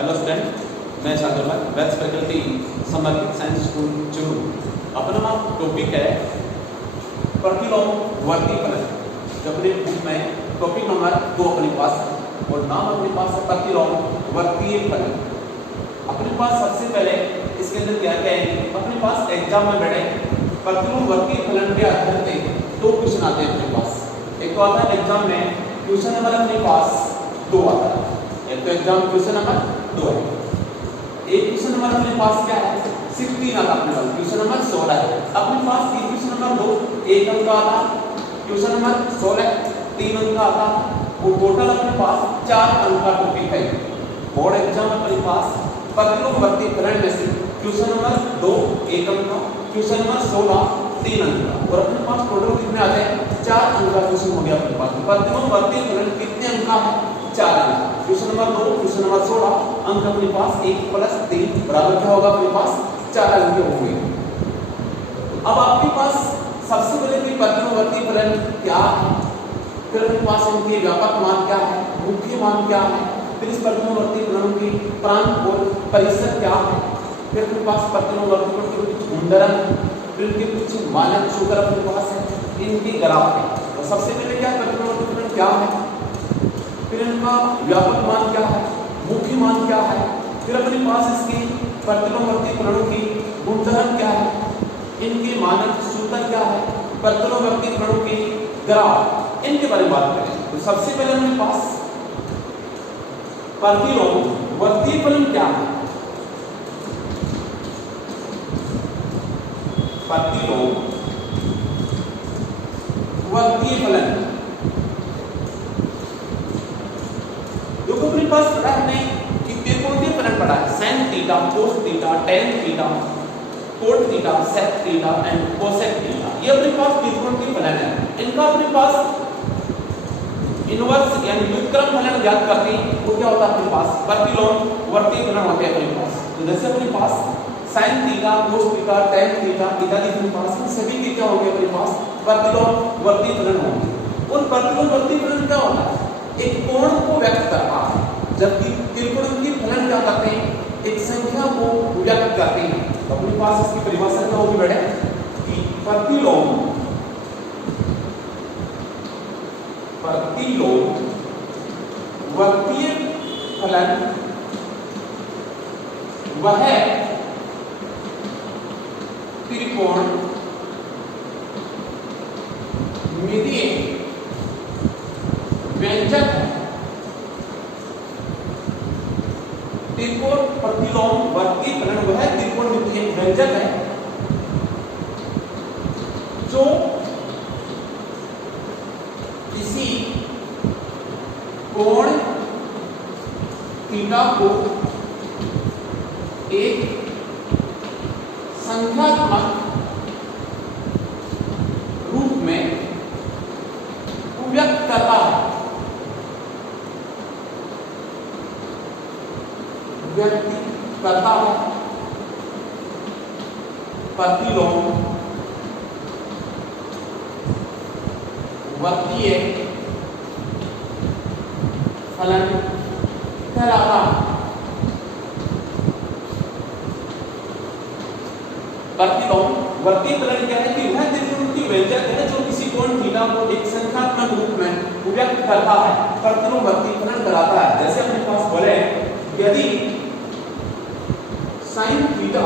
Hello student, मैं शाकिर भाई, Wales faculty समर्पित साइंस स्कूल चुरू। अपना टॉपिक है प्रतिलोम वर्ती फलन। जो अपने बुक में टॉपिक नंबर 2 अपने पास है और नाम अपने पास है प्रतिलोम वर्तीय फलन। अपने पास सबसे पहले इसके अंदर क्या क्या है, अपने पास एग्जाम में बैठे प्रतिलोम वर्तीय फलन के आधार पे 2 क्वेश्चन आते हैं अपने पास। एक तो आता है एग्जाम में क्वेश्चन नंबर अपने पास 2 आता है, एक तो एग्जाम क्वेश्चन नंबर 2 है। एक क्वेश्चन नंबर अपने पास क्या है 16 आता अपने पास, क्वेश्चन नंबर 16 है अपने पास। ये क्वेश्चन नंबर 2 1 अंक का आता, क्वेश्चन नंबर 16 3 अंक का आता और टोटल अपने पास 4 अंक का टॉपिक है। बोर्ड एग्जाम अपने पास प्रतिलोम वर्ती फलन में से क्वेश्चन नंबर 2 1 अंक का, क्वेश्चन नंबर 16 3 अंक का और अपने पास टोटल कितने आते हैं 4 अंक का क्वेश्चन हो गया अपने पास। प्रतिलोम वर्ती फलन कितने अंक का है 4 अंक। क्वेश्चन नंबर 2 क्वेश्चन नंबर 16 अंक अपने पास 1 + 3 बराबर क्या होगा अपने पास 4 अंक के होंगे। अब आपके पास सबसे पहले कि प्रतिलोम वर्ती फलन क्या है, फिर अपने पास इनके व्यापक मान क्या है, मुख्य मान क्या है, फिर इस प्रतिलोम वर्ती फलन की प्रांत और परिसर क्या है, फिर अपने पास प्रतिलोम वर्ती फलन के कुछ गुणधर्म, फिर इनके कुछ मानक सूत्र अपने पास है, इनके ग्राफ है। तो सबसे पहले क्या प्रतिलोम वर्ती फलन क्या है, फिर इनका व्यापक मान क्या है, मुख्य मान क्या है, फिर अपने पास इसकी प्रतिलोम वर्ती फलनों की गुणधर्म क्या है, इनके मानक सूत्र क्या है, प्रतिलोम वर्ती फलनों की ग्राफ, इनके बारे में बात करें। तो सबसे पहले अपने पास प्रतिलोम वर्ती फलन क्या है। प्रतिलोम वर्ती फलन देखो अपने पास पढ़ा हमने कि त्रिकोणीय फलन पढ़ा है, sin theta, cos theta, tan theta, cot theta, sec theta and cosec theta. ये अपने पास त्रिकोणीय फलन है। इनका अपने पास इनवर्स यानी व्युत्क्रम फलन ज्ञात करते हैं, वो क्या होता है अपने पास प्रतिलोम वर्ती फलन होते हैं अपने पास। तो जैसे अपने पास sin theta, cos theta, tan theta इत्यादि अपने पास सभी के क्या होंगे अपने पास प्रतिलोम वर्ती फलन होंगे। और प्रतिलोम वर्ती फलन क्या होता है, एक कोण को व्यक्त करता है, जबकि त्रिकोणीय फलन क्या करते हैं, एक संख्या को व्यक्त करते हैं। तो अपने पास इसकी परिभाषा क्या होगी बेटा कि प्रतिलोम वर्तीय फलन वह त्रिकोण मितीय व्यंजक है। त्रिकोण प्रतिलोम वर्ती फलन वह त्रिकोण मितीय व्यंजक है जो किसी कोण थीटा को एक संख्यात्मक रूप में व्यक्त करता है, व्यक्ति करता है। प्रतिलोम वर्तीय फलन कहलाता है। प्रतिलोम वर्तीय फलन क्या है कि वह त्रिकोणीय व्यंजक है जो किसी कोण थीटा को एक संख्यात्मक रूप में व्यक्त करता है, प्रतिलोम वर्तीय फलन कहलाता है। जैसे अपने पास बोले यदि sin थीटा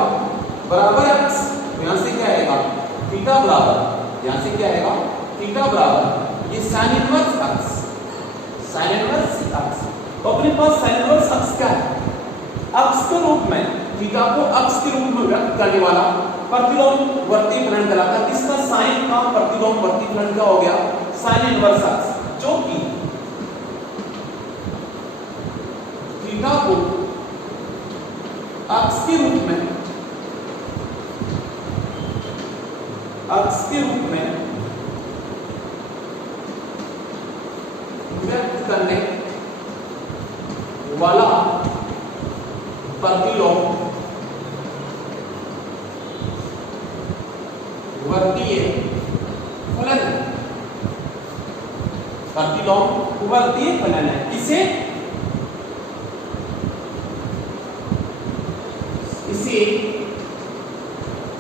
बराबर x, यहां से क्या आएगा थीटा बराबर, यहां से क्या आएगा थीटा बराबर ये sin inverse x, sin inverse x। तो अपने पास sin इनवर्स x क्या है, अक्ष के रूप में थीटा को अक्ष के रूप में व्यक्त करने वाला प्रतिलोम वर्ती फलन कहलाता है। किसका sin का प्रतिलोम वर्ती फलन क्या हो गया sin इनवर्स x, जो कि थीटा को अक्ष के रूप में व्यक्त करने वाला प्रतिलोम वर्तीय फलन, प्रतिलोम वर्तीय फलन है। इसे इसे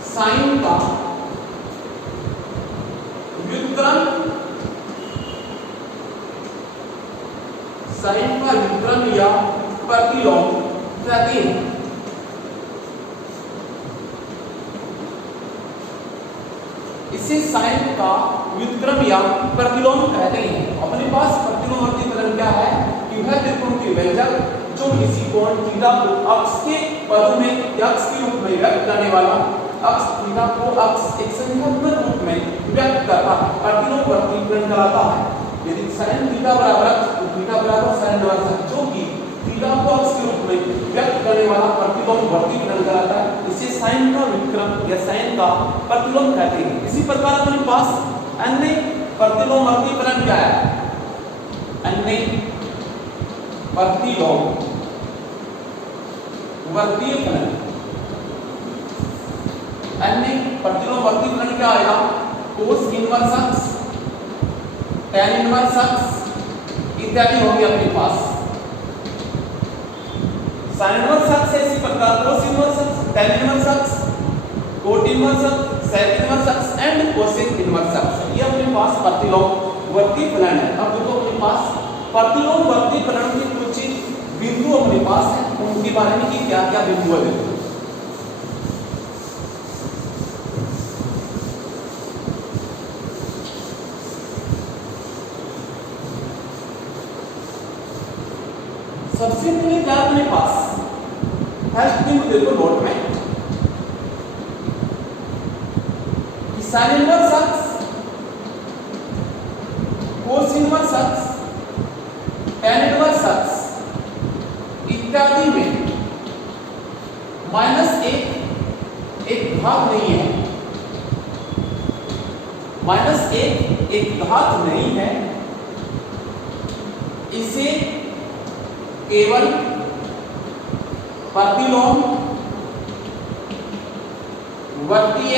साइन का व्युत्क्रम, साइन का व्युत्क्रम या प्रतिलोम कहते हैं। इसे साइन का व्युत्क्रम या प्रतिलोम कहते हैं। अपने पास प्रतिलोमवर्ती फलन क्या है कि वह त्रिकोण के व्यंजक जो किसी कोण थीटा को अक्ष के पद में या अक्ष के रूप में व्यक्त करने वाला, अक्ष थीटा को अक्ष एक संख्यात्मक रूप में व्यक्त करता है, प्रतिलोमवर्ती फलन कहलाता है। यदि sin थीटा बराबर अक्ष तो थीटा बराबर sin इनवर्स अक्ष, जो कि थीटा को अक्ष के रूप में व्यक्त करने वाला प्रतिलोमवर्ती फलन कहलाता है। इसे sin का व्युत्क्रम या sin का प्रतिलोम कहते हैं। इसी प्रकार अपने पास अन्य प्रतिलोमवर्ती फलन क्या है? अन्य प्रतिलोम वर्तीय फलन, अन्य प्रतिलोमवर्ती फलन क्या आएगा? cos इनवर्स अक्ष, tan इनवर्स अक्ष इत्यादि होंगे अपने पास। sin इनवर्स अक्ष इसी प्रकार cos इनवर्स अक्ष, tan इनवर्स अक्ष, cot इनवर्स अक्ष, sec इनवर्स अक्ष एंड cosec इनवर्स अक्ष, ये अपने पास प्रतिलोमवर्ती फलन है। अब देखो अपने पास प्रतिलोमवर्ती फलन के कुछ बिंदु अपने पास है, उनके बारे में कि क्या क्या बिंदु है। सबसे पहले क्या अपने पास फर्स्ट बिंदु देखो नोट में कि sin इनवर्स अक्ष, cos इनवर्स अक्ष, tan इनवर्स अक्ष इत्यादि में माइनस एक घात नहीं है, माइनस एक घात नहीं है। इसे केवल प्रतिलोम वर्तीय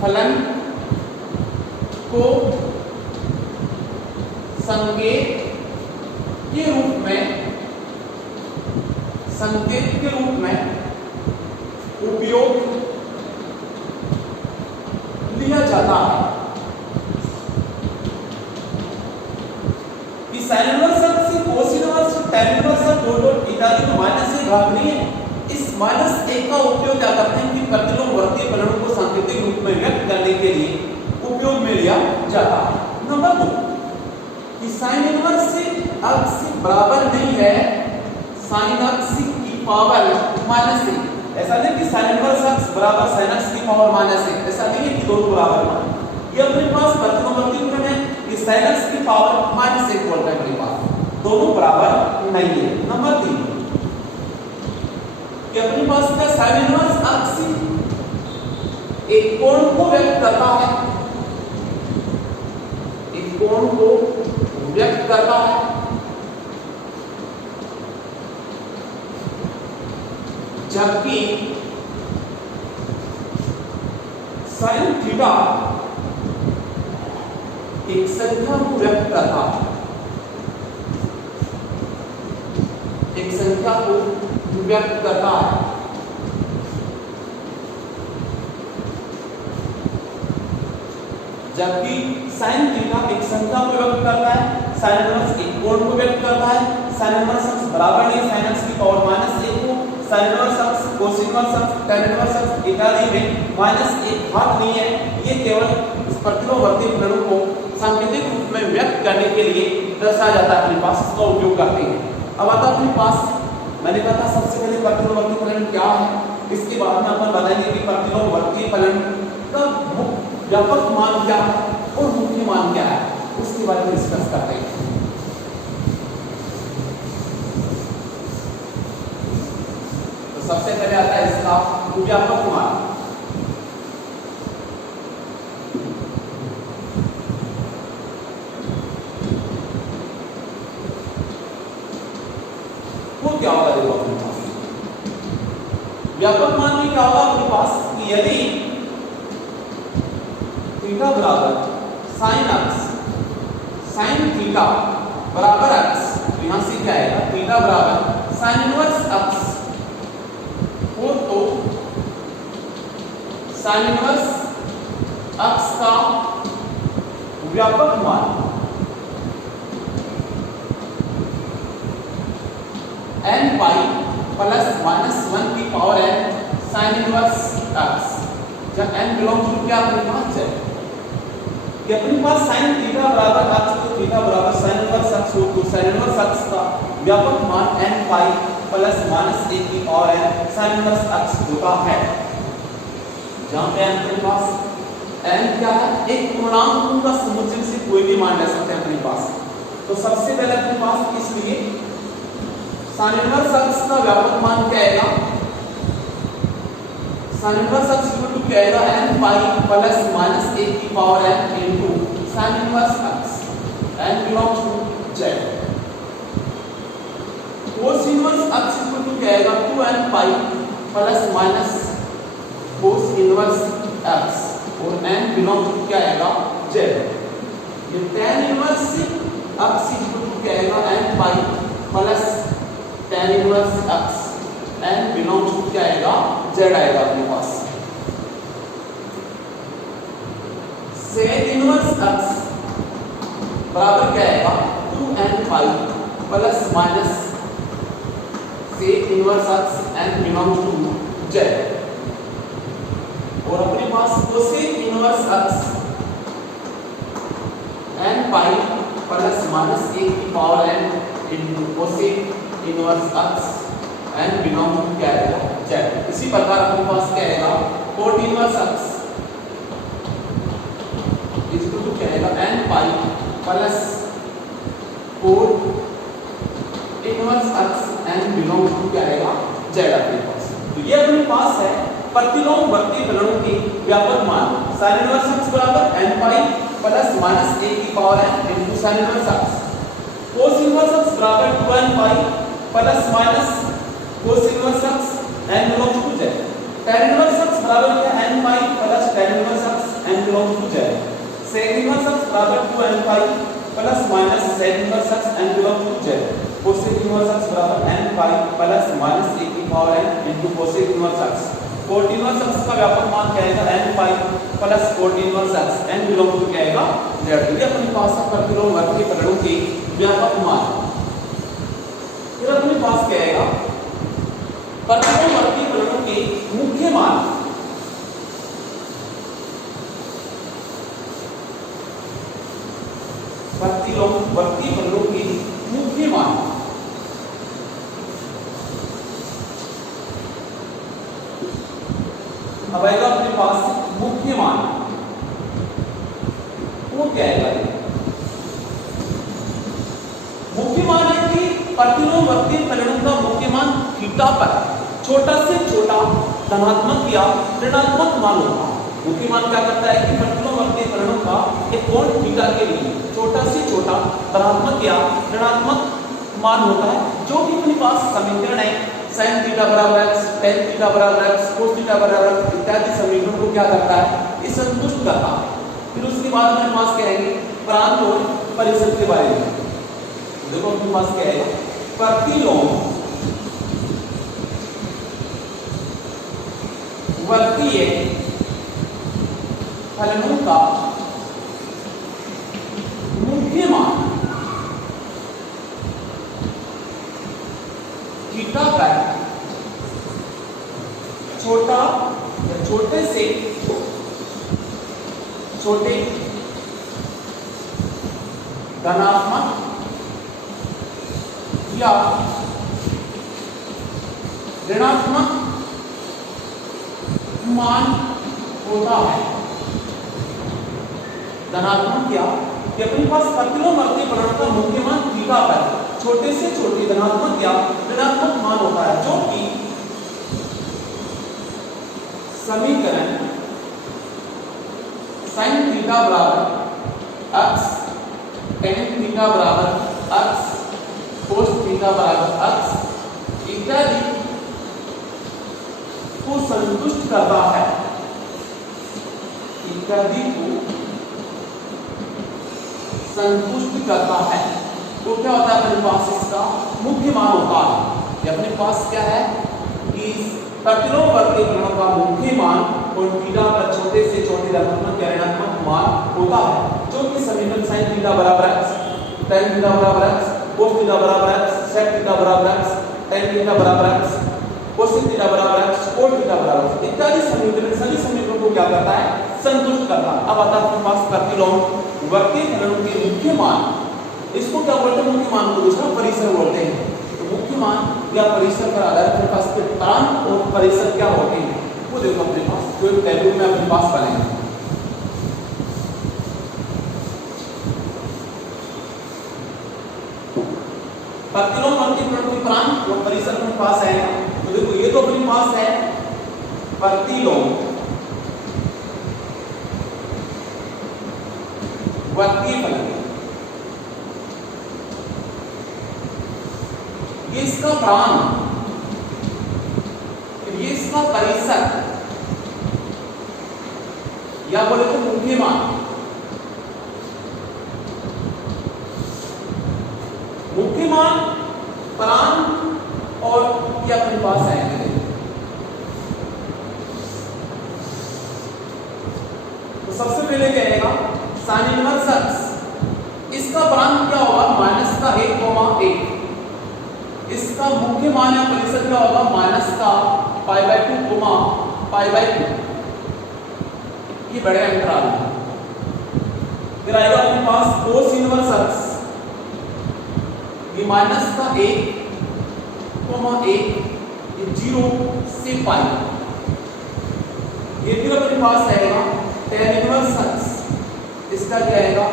फलन को संकेत के रूप में उपयोग लिया जाता है। कि sin इनवर्स अक्ष से cos inverse tan inverse dot इत्यादि को माइनस से भाग नहीं है। इस माइनस एक का उपयोग क्या करते हैं कि प्रतिलोमवर्ती फलनों को सांकेतिक रूप में व्यक्त करने के लिए उपयोग में लिया जाता है। नंबर 2 कि sin इनवर्स से अक्ष बराबर नहीं है, sin अक्ष की पावर माइनस है। ऐसा नहीं कि sin इनवर्स अक्ष बराबर sin अक्ष की पावर माइनस है, ऐसा नहीं है कि दोनों बराबर हैं। ये अपने पास प्रतिलोमवर्ती फलन है कि sin अक्ष की पावर माइनस 1 वोल्ट है, अपने पास दोनों बराबर नहीं है। नंबर 3 कि अपने पास क्या sin इनवर्स अक्ष एक कोण को व्यक्त करता है, एक कोण को व्यक्त करता है, जबकि sin थीटा एक संख्या को व्यक्त करता है, एक संख्या को व्यक्त करता है। जबकि sin थीटा एक संख्या को व्यक्त करता है, sin इनवर्स एक कोण को व्यक्त करता है। sin इनवर्स अक्ष बराबर नहीं sin अक्ष की पावर -1 को, sin इनवर्स अक्ष, cos इनवर्स अक्ष, tan इनवर्स अक्ष इत्यादि में -1 घात नहीं है। ये केवल इस प्रतिलोमवर्ती फलनों को सांकेतिक रूप में व्यक्त करने के लिए दर्शाया जाता है, अपने पास इसका उपयोग करते हैं। अब आता अपने पास मैंने कहा था सबसे पहले प्रतिलोमवर्ती फलन क्या है, इसके बाद में अपन बताएंगे कि प्रतिलोमवर्ती फलन का व्यापक मान क्या है और मुख्य मान क्या है, उसके बारे में डिस्कस करते हैं। तो सबसे पहले आता है इसका व्यापक मान। वो क्या होगा देखो अपने पास व्यापक मान में क्या होगा अपने पास कि यदि थीटा बराबर sin अक्ष, sin थीटा बराबर अक्ष, तो यहां से क्या आएगा थीटा बराबर sin इनवर्स अक्ष साइन इनवर्स अक्ष का व्यापक मान n पाई प्लस माइनस 1 की power n sign inverse x, जब n बिलोंग्स टू क्या अपने पास है कि अपने पास साइन थीटा बराबर x तो थीटा बराबर साइन इनवर्स x हो, तो साइन इनवर्स x का व्यापक मान n पाई प्लस माइनस 1 की power n sign inverse x होता है। जहां पे n अपने पास n क्या है, एक पूर्णांक का समुच्चय से कोई भी मान ले सकते हैं अपने पास। तो सबसे पहले अपने पास इसलिए साइन इनवर्स x का व्यापक मान क्या आएगा, sine inverse x equal to क्या आएगा n पाई प्लस माइनस 1 की power n into sine inverse x, n belongs to z। Cos inverse x equal to क्या आएगा 2n pi plus minus cos inverse x और n belongs to क्या आएगा z। ये tan inverse x equal to क्या आएगा n pi plus tan inverse x, n belongs to क्या आएगा z आएगा अपने पास। सेक इनवर्स x बराबर क्या आएगा 2n pi plus minus sec inverse x, n belongs to z। और अपने पास cosec inverse x n pi plus minus 1 की power n into cosec inverse x, n belongs to क्या आएगा z। इसी प्रकार अपने पास क्या आएगा cot inverse x equal to क्या आएगा n pi plus cot inverse x, n belongs to क्या आएगा z अपने पास। तो ये अपने पास है प्रतिलोम वर्ती फलनों के व्यापक मान sin इनवर्स x बराबर n पाई प्लस माइनस 1 की power n into sin inverse x, cos inverse x बराबर 2n pi plus minus cos inverse x, n belongs to z। tan inverse x बराबर क्या n pi plus tan inverse x, n belongs to z। sec inverse x बराबर 2n pi plus minus sec inverse x, n belongs to z। cosec inverse x बराबर n pi plus minus 1 की power n into cosec inverse x। cot inverse x का व्यापक मान क्या आएगा n pi plus cot inverse x, n belongs to क्या आएगा z। ये अपने पास प्रतिलोम वर्ती फलनों के व्यापक मान। फिर अपने पास क्या आएगा प्रतिलोम वर्ती फलनों के मुख्य मान। प्रतिलोम वर्ती फलनों के मुख्य मान अब आएगा अपने पास मुख्य मान, वो क्या आएगा मुख्य मान है कि प्रतिलोम वर्ती फलनों का मुख्य मान थीटा पर छोटा से छोटा धनात्मक या ऋणात्मक मान होगा। मुख्य मान क्या करता है कि प्रतिलोम वर्ती फलनों का एक कोण थीटा के लिए छोटा से छोटा धनात्मक या ऋणात्मक मान होता है, जो कि अपने पास समीकरण है sin थीटा बराबर x, tan थीटा बराबर x, cos थीटा बराबर x इत्यादि समीकरण को क्या करता है ये संतुष्ट करता है। फिर उसके बाद हमारे पास क्या है प्रांत और परिसर के बारे में। देखो अपने पास क्या है प्रतिलोम वर्तीय फलनों का मुख्य मान थीटा पर छोटा या छोटे से छोटे धनात्मक या ऋणात्मक मान होता है। धनात्मक या कि अपने पास प्रतिलोम वर्ती फलन का मुख्य मान थीटा पर छोटे से छोटे धनात्मक या ऋणात्मक मान होता है, जो कि समीकरण sin थीटा बराबर x, tan थीटा बराबर x, cos थीटा बराबर x इत्यादि को संतुष्ट करता है। इत्यादि को संतुष्ट करता है तो क्या होता है अपने पास इसका मुख्य मान होता है। अपने पास क्या है कि प्रतिलोमवर्ती फलनों का मुख्य मान और थीटा का छोटे से छोटे धनात्मक या ऋणात्मक मान होता है, जो कि समीकरण sin थीटा बराबर x, tan थीटा बराबर x, cos थीटा बराबर x, sec थीटा बराबर x, tan थीटा बराबर x, cos थीटा बराबर x, cot थीटा बराबर x इत्यादि समीकरण सभी समीकरणों को क्या करता है, संतुष्ट करता है। अब आता है अपने पास प्रतिलोमवर्ती फलनों के मुख्य मान, इसको क्या बोलते हैं, मुख्य मान को दूसरा परिसर बोलते हैं। तो मुख्य मान या परिसर पर आधारित अपने पास के प्रांत और परिसर क्या होते हैं वो देखो अपने पास, जो एक टेबल में अपने पास बनेगा। प्रतिलोमवर्ती फलनों के प्रांत और परिसर अपने पास है। तो देखो ये तो अपने पास है प्रतिलोमवर्ती फलन, ये इसका प्रांत, ये इसका परिसर या बोले तो मुख्य मान। मुख्य मान, प्रांत और ये अपने पास आएंगे। तो सबसे पहले क्या आएगा, sin इनवर्स x, इसका प्रांत क्या होगा, माइनस का 1,1, इसका मुख्य मान या परिसर क्या होगा, माइनस का π/2, π/2, ये बड़े अंतराल है। फिर आएगा अपने पास cos इनवर्स x, ये माइनस का 1,1, ये 0 से π, ये फिर अपने पास आएगा tan इनवर्स x, इसका क्या आएगा,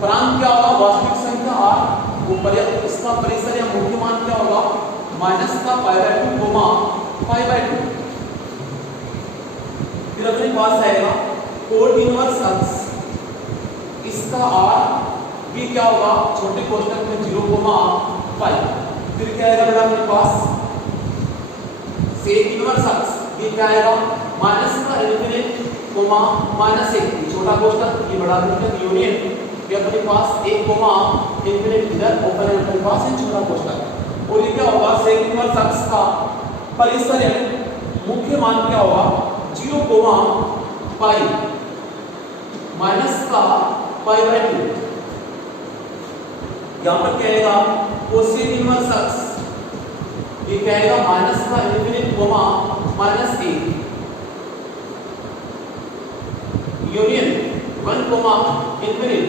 प्रांत क्या होगा, वास्तविक संख्या r, ऊपर इसका परिसर या मुख्य मान क्या होगा, माइनस का π/2, π/2। फिर अपने पास आएगा cot इनवर्स x, इसका r भी क्या होगा, छोटे कोष्ठक में 0,5। फिर क्या आएगा बेटा अपने पास sec इनवर्स x, ये क्या आएगा, माइनस का इन्फिनिट, -1, छोटा कोष्ठक, ये बड़ा कोष्ठक, यूनियन, ये अपने पास 1, इन्फिनिट, इधर ओपन है अपने पास ये छोटा कोष्ठक। और ये क्या होगा, sec इनवर्स x का परिसर यानी मुख्य मान क्या होगा, 0,π माइनस का π/2। यहाँ पर क्या आएगा, cosec इनवर्स x, ये क्या आएगा, माइनस का इन्फिनिट, -1, यूनियन 1, इन्फिनिट,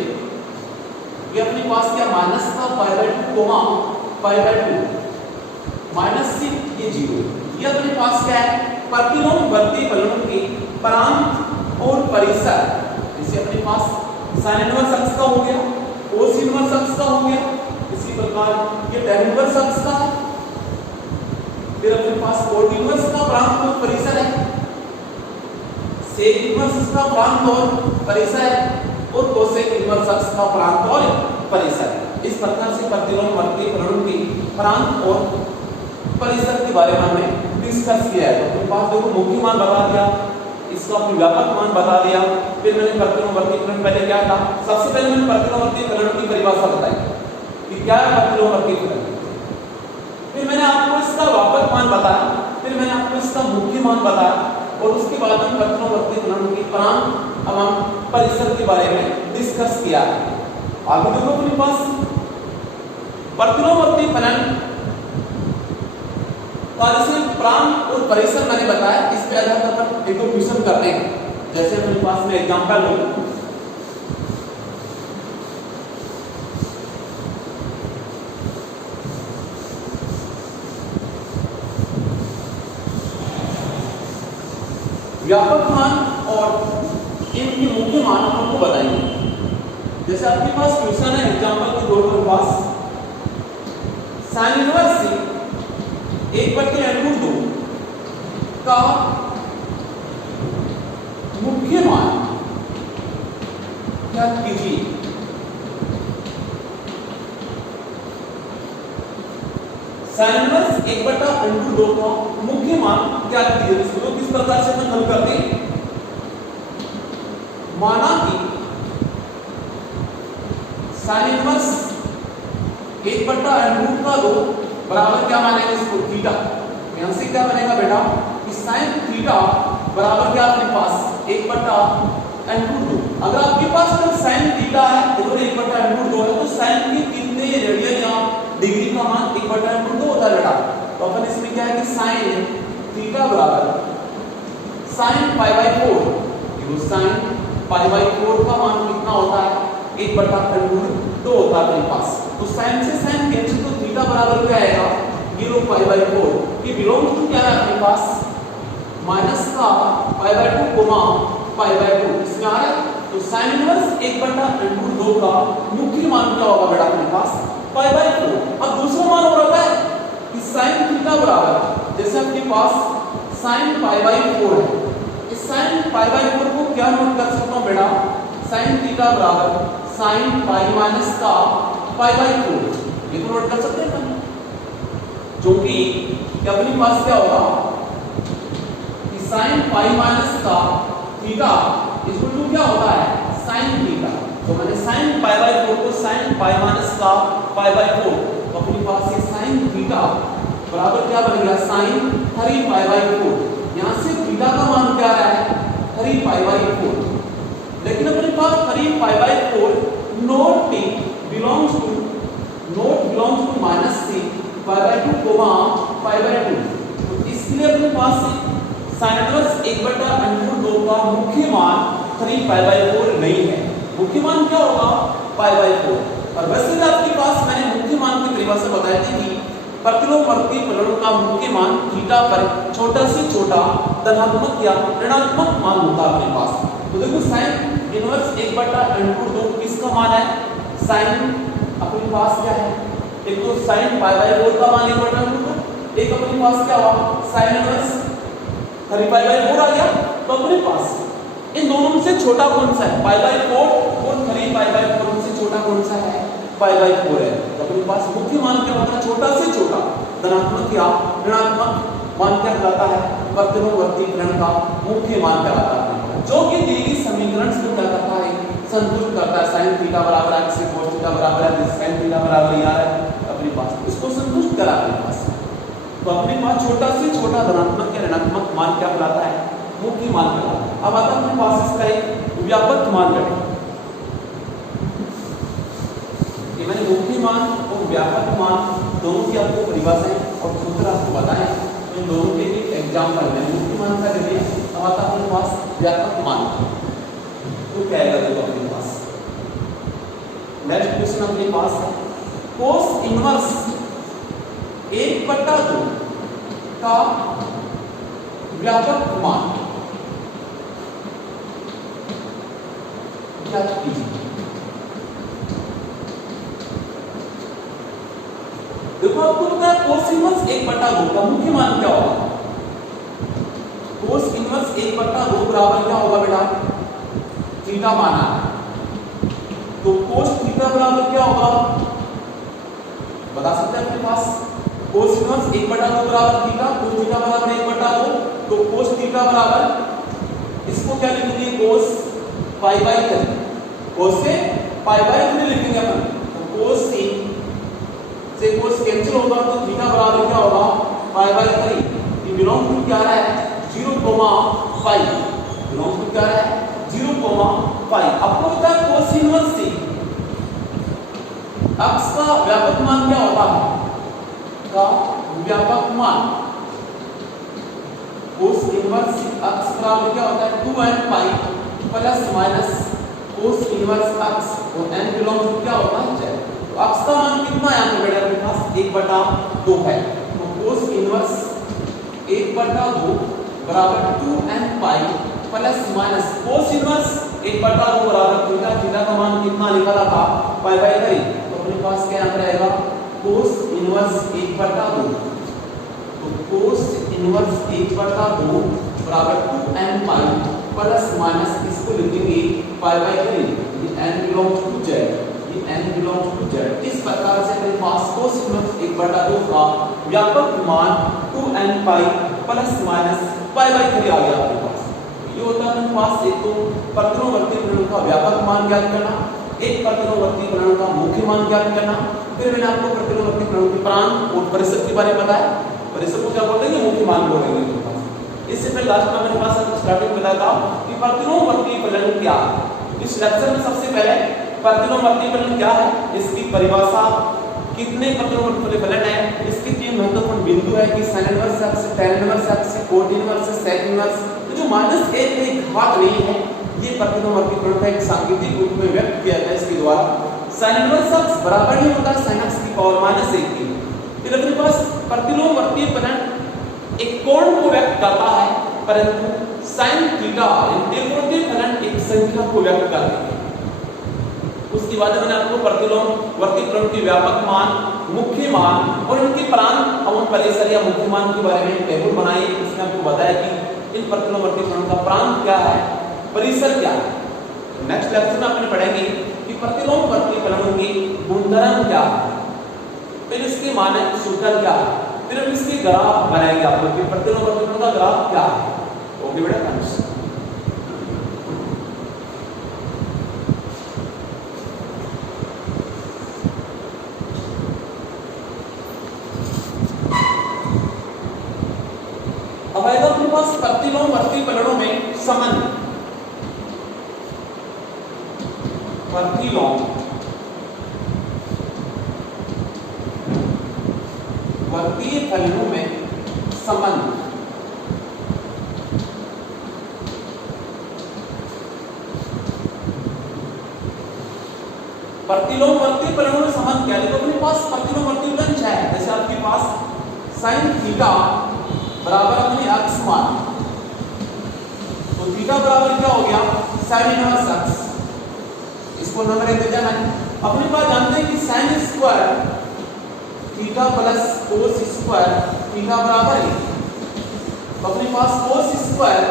ये अपने पास क्या, माइनस का π/2, π/2, माइनस से ये 0। ये अपने पास क्या है, प्रतिलोमवर्ती फलनों के प्रांत और परिसर। जैसे अपने पास sin इनवर्स x का हो गया, cos इनवर्स x का हो गया, इसी प्रकार ये tan इनवर्स x का है। फिर अपने पास cot इनवर्स का प्रांत और परिसर है, sec इनवर्स इसका प्रांत और परिसर है, और cosec इनवर्स x का प्रांत और परिसर। इस प्रकार से प्रतिलोमवर्ती फलनों के प्रांत और परिसर के बारे में हमने डिस्कस किया है। तो अपने पास देखो मुख्य मान बता दिया, इसका अपने व्यापक मान बता दिया। फिर मैंने प्रतिलोमवर्ती फलन पहले क्या था, सबसे पहले मैंने प्रतिलोमवर्ती फलन की परिभाषा बताई कि क्या है प्रतिलोमवर्ती फलन। फिर मैंने आपको इसका व्यापक मान बताया, फिर मैंने आपको इसका मुख्य मान बताया, और उसके बाद हम प्रतिलोमवर्ती फलन के प्रांत एवं परिसर के बारे में डिस्कस किया। आगे देखो अपने पास प्रतिलोमवर्ती फलन का जैसे प्रांत और परिसर मैंने बताया, इस पे आधार पर एक दो क्वेश्चन करते हैं। जैसे मेरे पास में एग्जांपल लो, व्यापक मान और इनके मुख्य मान हमको बताएंगे। जैसे आपके पास क्वेश्चन है एग्जांपल के तौर पर पास sin इनवर्स से 1/√2 का मुख्य मान क्या कीजिए। sin इनवर्स 1/√2 का मुख्य मान क्या कीजिए। इसको किस प्रकार से हम हल करते हैं, माना कि sin इनवर्स 1/√2 बराबर क्या मानेगा, इसको थीटा। यहां से क्या बनेगा बेटा, कि साइन थीटा बराबर क्या अपने पास 1/√2। अगर आपके पास अगर साइन थीटा है इधर 1/√2 है तो साइन के कितने रेडियन या डिग्री का मान 1/√2 होता है बेटा। तो अपन इसमें क्या है कि साइन थीटा बराबर साइन π/4, ये साइन π/4 का मान कितना होता है 1/√2 होता है अपने पास। तो साइन से साइन कैंसिल तो थीटा बराबर क्या आएगा 0π/4। ये बिलोंग्स टू क्या है अपने पास माइनस का π/2 π/2 इसमें आ रहा है। तो साइन इनवर्स 1/√2 का मुख्य मान क्या होगा बेटा अपने पास π/4। अब दूसरा मान हो रहा है कि साइन थीटा बराबर जैसे अपने पास साइन π/4 है, इस साइन π/4 को क्या नोट कर सकता हूं बेटा साइन थीटा बराबर साइन π माइनस का π/4, ये तो नोट कर सकते हैं अपन। जो कि अपने पास क्या होगा कि साइन π माइनस का थीटा इक्वल टू क्या होता है साइन थीटा। तो मैंने साइन π/4 को साइन π माइनस का π/4, तो अपने पास ये साइन थीटा बराबर क्या बन गया साइन 3π/4। यहां से थीटा का मान क्या आ रहा है 3π/4, लेकिन अपने पास 3π/4 नॉट बिलोंग्स टू माइनस से π/2 π/2। तो इसलिए अपने पास साइन इनवर्स 1/√2 का मुख्य मान 3π/4 नहीं है, मुख्य मान क्या होगा π/4। और वैसे भी आपके पास मैंने मुख्य मान की परिभाषा बताई थी कि प्रतिलोमवर्ती फलन का मुख्य मान थीटा पर छोटा से छोटा धनात्मक या ऋणात्मक मान होता है अपने पास। तो देखो साइन इनवर्स 1/√2 किसका मान है साइन अपने पास क्या है एक तो साइन π/4 का मान 1/√2, एक अपने पास क्या हुआ साइन इनवर्स 3π/4 आ गया। तो अपने पास इन दोनों से छोटा कौन सा है π/4 और 3π/4 से छोटा कौन सा है π/4 है। तो अपने पास मुख्य मान क्या होता है छोटा से छोटा धनात्मक या ऋणात्मक मान क्या कहलाता है प्रतिलोमवर्ती फलन का मुख्य मान कहलाता है, जो कि दी गई समीकरण को क्या करता है संतुष्ट करता है। sin थीटा बराबर x से cos थीटा बराबर है, sin थीटा बराबर यार है अपने पास, इसको संतुष्ट करा अपने पास। तो अपने पास छोटा से छोटा धनात्मक या ऋणात्मक मान क्या कहलाता है मुख्य मान कहलाता है। अब आता है अपने पास इसका एक व्यापक मान है, ये मैंने मुख्य मान और व्यापक मान दोनों की आपको परिभाषाएं और सूत्र आपको बताएं, तो इन दोनों के लिए एग्जांपल है मुख्य मान का ले लिया। अब आता है अपने पास व्यापक मान, तो क्या आएगा देखो अपने पास नेक्स्ट क्वेश्चन अपने पास है cos इनवर्स 1/2 का व्यापक मान क्या कीजिए। देखो आपको पता है cos इनवर्स 1/2 का मुख्य मान क्या होगा cos इनवर्स 1/2 बराबर क्या होगा बेटा थीटा माना है, तो cos थीटा बराबर क्या होगा बता सकते हैं अपने पास cos इनवर्स 1/2 बराबर थीटा, cos थीटा बराबर 1/2, तो cos थीटा बराबर इसको क्या लिखेंगे cos π/3, cos से π/3 लिखेंगे अपन। तो cos से cos कैंसिल होगा तो थीटा बराबर क्या होगा π/3। ये बिलोंग टू क्या है 0,5, बिलोंग टू क्या है 0,5। आपको पता है cos इनवर्स से x का व्यापक मान क्या होता है का व्यापक मान cos इनवर्स x बराबर क्या होता है 2n plus minus cos inverse x और n बिलोंग टू क्या होता है z। तो x का मान कितना है यहाँ पे बेटा मेरे पास 1/2 है, तो cos इनवर्स 1/2 बराबर 2n plus minus cos inverse 1/2 बराबर थीटा, थीटा का मान कितना निकला था π/3। तो अपने पास क्या यहाँ रहेगा cos इनवर्स 1/2, तो cos इनवर्स 1/2 बराबर 2n प्लस माइनस इसको लिखेंगे π/3, ये n बिलोंग्स टू z, ये n बिलोंग्स टू z। इस प्रकार से अपने पास cos इनवर्स 1/2 का व्यापक मान 2n प्लस माइनस π/3 आ गया अपने पास। ये होता है अपने पास एक तो प्रतिलोमवर्ती फलन का व्यापक मान ज्ञात करना, एक प्रतिलोमवर्ती फलन का मुख्य मान ज्ञात करना। फिर मैंने आपको प्रतिलोमवर्ती फलन के प्रांत और परिसर के बारे में बताया, परिसर को क्या बोलेंगे मुख्य मान बोलेंगे। इससे पहले लास्ट में मेरे पास स्टार्टिंग में बताया था कि प्रतिलोमवर्ती फलन क्या है। इस लेक्चर में सबसे पहले प्रतिलोमवर्ती फलन क्या है, इसकी परिभाषा, कितने प्रतिलोमवर्ती फलन है, इसके तीन महत्वपूर्ण बिंदु है कि sin inverse x, tan inverse x, cot inverse, sec inverse. तो जो -1 एक घात नहीं है, ये प्रतिलोमवर्ती फलन का एक सांकेतिक रूप में व्यक्त किया जाता है इसके द्वारा। sin इनवर्स x बराबर ही होता है sin x की पावर -1 की। फिर अपने पास प्रतिलोमवर्ती फलन एक कोण को व्यक्त करता है, परंतु sin थीटा त्रिकोणीय फलन एक संख्या को व्यक्त करता है। उसके बाद मैंने आपको प्रतिलोमवर्ती फलन के व्यापक मान, मुख्य मान और इनके प्रांत अवयव परिसर या मुख्य मान के बारे में टेबल बनाई। इसमें आपको बताया कि इन प्रतिलोमवर्ती फलन का प्रांत क्या है, परिसर क्या है। नेक्स्ट लेक्चर में अपन पढ़ेंगे कि प्रतिलोमवर्ती फलनों के गुणधर्म क्या है, फिर इसके मानक सूत्र क्या है, फिर हम इसके ग्राफ बनाएंगे आप लोग कि प्रतिलोमवर्ती फलन का ग्राफ क्या है। ओके बेटा, थैंक्स। अब आएगा अपने पास प्रतिलोमवर्ती फलनों में संबंध। प्रतिलोमवर्ती फलनों में संबंध। प्रतिलोमवर्ती फलनों में संबंध क्या है, तो अपने पास प्रतिलोमवर्ती फलन है। जैसे आपके पास sin थीटा बराबर अपने x मान, तो थीटा बराबर क्या हो गया sin इनवर्स x, इसको नंबर 1 जाना है। अपने पास जानते हैं कि sin square theta plus cos square theta बराबर है, तो अपने पास cos स्क्वायर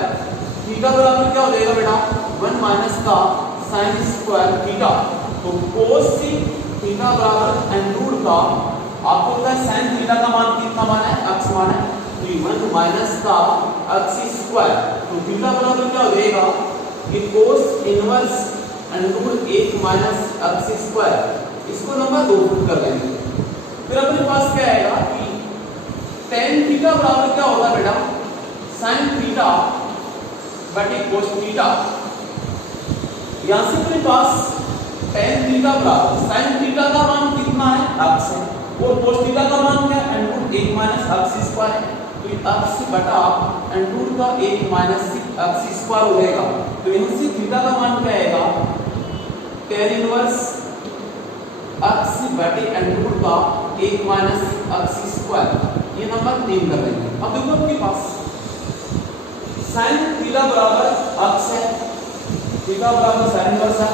थीटा बराबर क्या हो जाएगा बेटा 1 माइनस का sin स्क्वायर थीटा। तो cos थीटा बराबर √ का आपको पता है sin थीटा का मान कितना मान है, x मान है, 1 माइनस का x स्क्वायर। तो थीटा बराबर क्या हो जाएगा कि cos inverse √1 minus x square, इसको नंबर 2 पुट कर देंगे। फिर अपने पास क्या आएगा कि tan थीटा बराबर क्या होगा बेटा sin थीटा बटे cos थीटा। यहां से अपने पास tan थीटा बराबर sin थीटा का मान कितना है x है, और cos थीटा का मान क्या है √1 माइनस x स्क्वायर है, तो ये x बटा √ का 1 माइनस x स्क्वायर हो जाएगा। तो यहां से थीटा का मान क्या आएगा tan इनवर्स x बटे √ का 1 माइनस x स्क्वायर, ये नंबर 3 कर देंगे। अब देखो आपके पास sin थीटा बराबर x है, थीटा बराबर sin inverse x,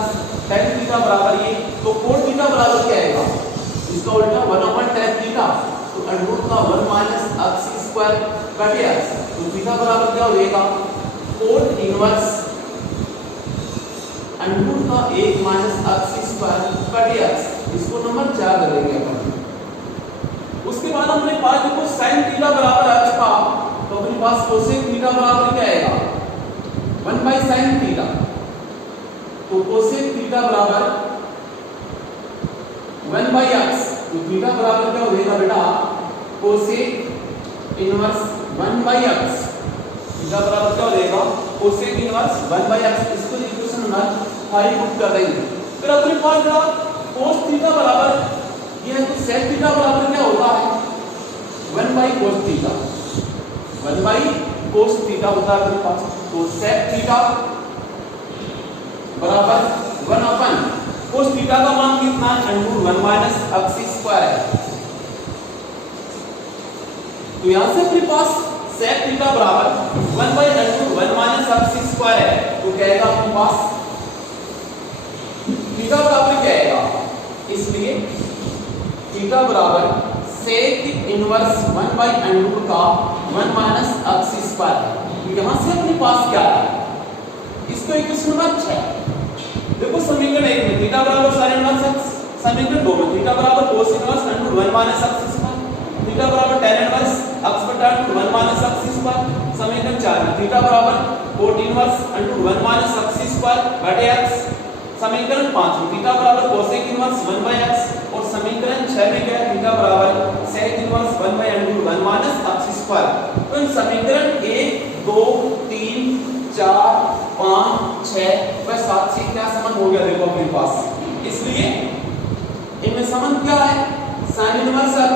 tan theta बराबर ये, तो cos थीटा बराबर क्या आएगा, इसका उल्टा 1/tan थीटा, तो √ का 1 माइनस x स्क्वायर बटे x। तो थीटा बराबर क्या हो जाएगा cot इनवर्स √ का 1 माइनस x स्क्वायर बटे x, इसको नंबर 4 करेंगे अपन। उसके बाद अपने पास देखो sin थीटा बराबर x का, तो अपने पास cosec थीटा बराबर क्या आएगा 1/sin थीटा, तो cosec थीटा बराबर 1/x, तो थीटा बराबर क्या हो जाएगा बेटा cosec इनवर्स 1/x, थीटा बराबर क्या हो जाएगा cosec इनवर्स 1/x, इसको इक्वेशन नंबर 5 पुट कर देंगे। फिर अपने पास बेटा cos थीटा बराबर ये है, तो sec थीटा बराबर क्या होता है 1/cos थीटा, 1/cos थीटा होता है अपने पास। तो sec थीटा बराबर 1/cos थीटा का मान कितना है √1 माइनस x स्क्वायर है। तो यहां से अपने पास sec थीटा बराबर 1/√1 माइनस x स्क्वायर है, तो क्या आएगा अपने पास थीटा बराबर क्या आएगा, इसलिए थीटा बराबर sec इनवर्स 1/√1 का 1 माइनस x स्क्वायर। यहां से अपने पास क्या है, इसको इक्वेशन नंबर 6 देखो, समीकरण 1 में थीटा बराबर sin इनवर्स x, समीकरण 2 में थीटा बराबर cos inverse √1 minus x square, theta बराबर tan इनवर्स x बटा √1 माइनस x स्क्वायर, समीकरण 4 में थीटा बराबर cot inverse √1 minus x square बटे x, समीकरण 5 में थीटा बराबर cosec इनवर्स 1/x, और समीकरण 6 में क्या है थीटा बराबर sec inverse 1/√1 minus x square. तो इन समीकरण 1, 2 3 4 5 6 व 7 से क्या संबंध हो गया देखो अपने पास। इसलिए इनमें संबंध क्या है, sin इनवर्स x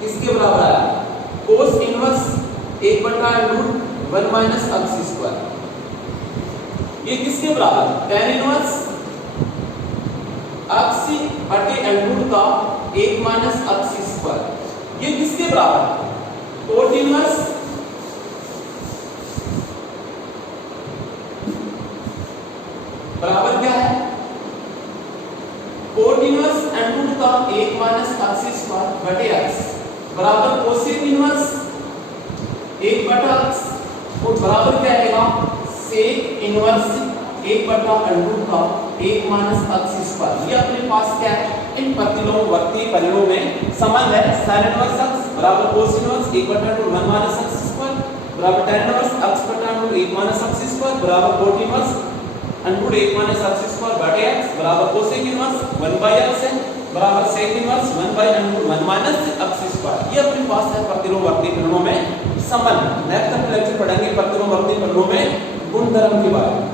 किसके बराबर आया, cos inverse 1/√1 minus x square. ये किसके बराबर, tan इनवर्स x/√1 का 1 माइनस x स्क्वायर। ये किसके बराबर है, cot इनवर्स बराबर क्या है, cot इनवर्स √2 का 1 माइनस x स्क्वायर बटे x बराबर कोसेक इनवर्स 1/x और बराबर क्या आएगा, सेक इनवर्स 1/√2 का 1 माइनस x स्क्वायर। ये अपने पास क्या है, इन प्रतिलोमवर्ती परिलों में संबंध है। sin इनवर्स x बराबर cos inverse 1/√1 minus x square बराबर tan inverse x/√1 minus x square बराबर cot inverse √1 minus x square बटे x बराबर कोसेक इनवर्स 1/x है बराबर sec inverse 1/√1 minus x square. ये अपने पास है प्रतिलोमवर्ती परिलों में संबंध। नेक्स्ट हम लेक्चर पढ़ेंगे प्रतिलोमवर्ती परिलों में गुणधर्म के बारे में।